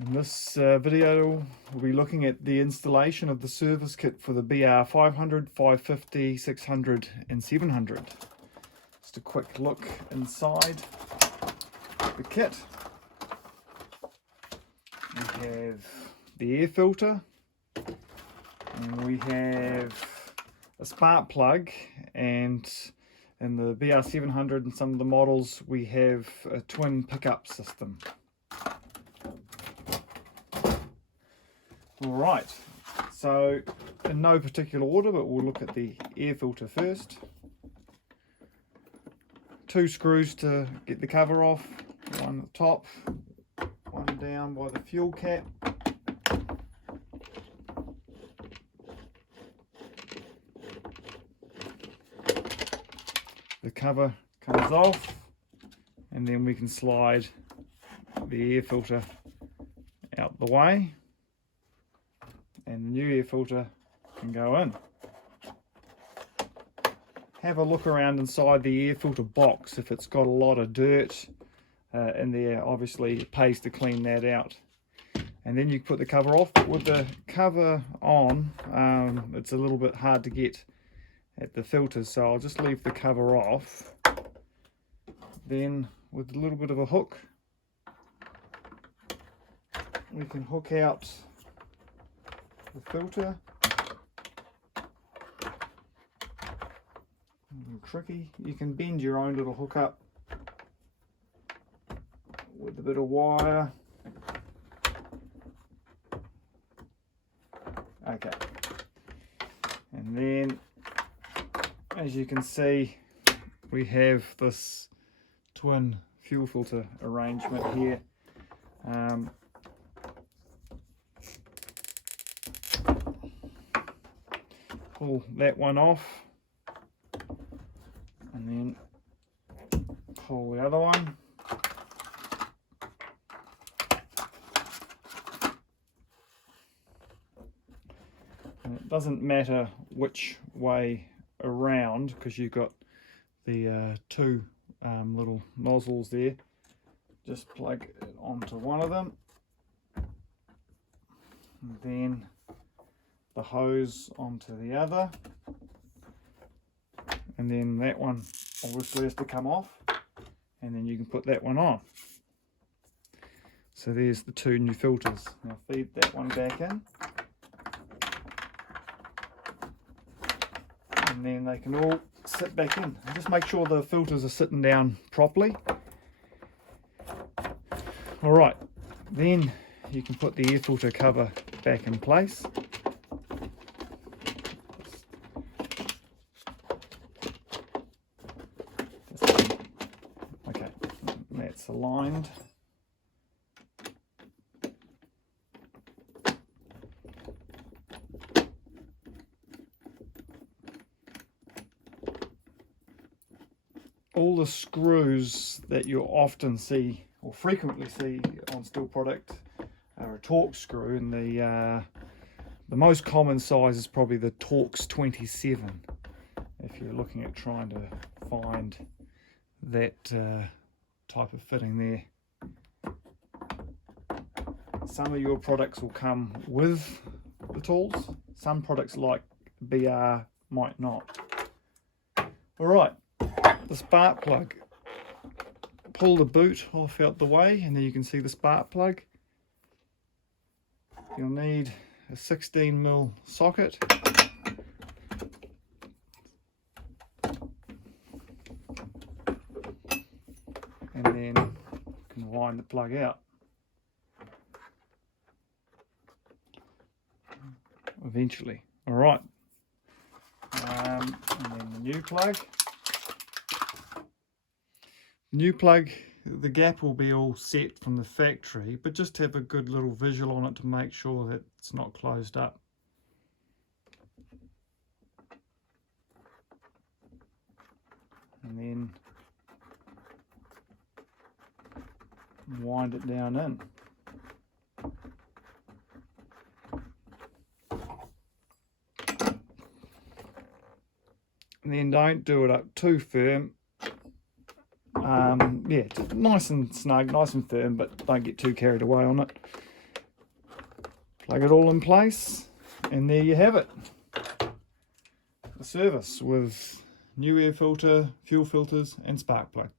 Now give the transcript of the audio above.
In this video, we'll be looking at the installation of the service kit for the BR 500, 550, 600 and 700. Just a quick look inside the kit. We have the air filter, and we have a spark plug, and in the BR 700 and some of the models we have a twin pickup system. Alright, so in no particular order, but we'll look at the air filter first. 2 screws to get the cover off, one at the top, one down by the fuel cap. The cover comes off, and then we can slide the air filter out the way, and the new air filter can go in. Have a look around inside the air filter box. If it's got a lot of dirt in there, obviously it pays to clean that out. And then you put the cover off. But with the cover on, it's a little bit hard to get at the filters, so I'll just leave the cover off. Then with a little bit of a hook, we can hook out the filter. Tricky. You can bend your own little hook up with a bit of wire. Okay, and then as you can see, we have this twin fuel filter arrangement here. Pull that one off, and then pull the other one. And it doesn't matter which way around, because you've got the two little nozzles there. Just plug it onto one of them, and then the hose onto the other, and then that one obviously has to come off, and then you can put that one on. So there's the 2 new filters. Now feed that one back in, and then they can all sit back in. And just make sure the filters are sitting down properly. Alright, then you can put the air filter cover back in place. Okay, that's aligned. All the screws that you often see or frequently see on STIHL product are a Torx screw, and the most common size is probably the Torx 27 if you're looking at trying to find that type of fitting there. Some of your products will come with the tools, some products like BR might not. Alright, the spark plug. Pull the boot off out the way, and then you can see the spark plug. You'll need a 16mm socket. And then you can wind the plug out. Eventually. Alright. And then the new plug. New plug, the gap will be all set from the factory, but just have a good little visual on it to make sure that it's not closed up. And then wind it down in. And then don't do it up too firm. Yeah, nice and snug, nice and firm, but don't get too carried away on it. Plug it all in place, and there you have it. A service with new air filter, fuel filters and spark plug.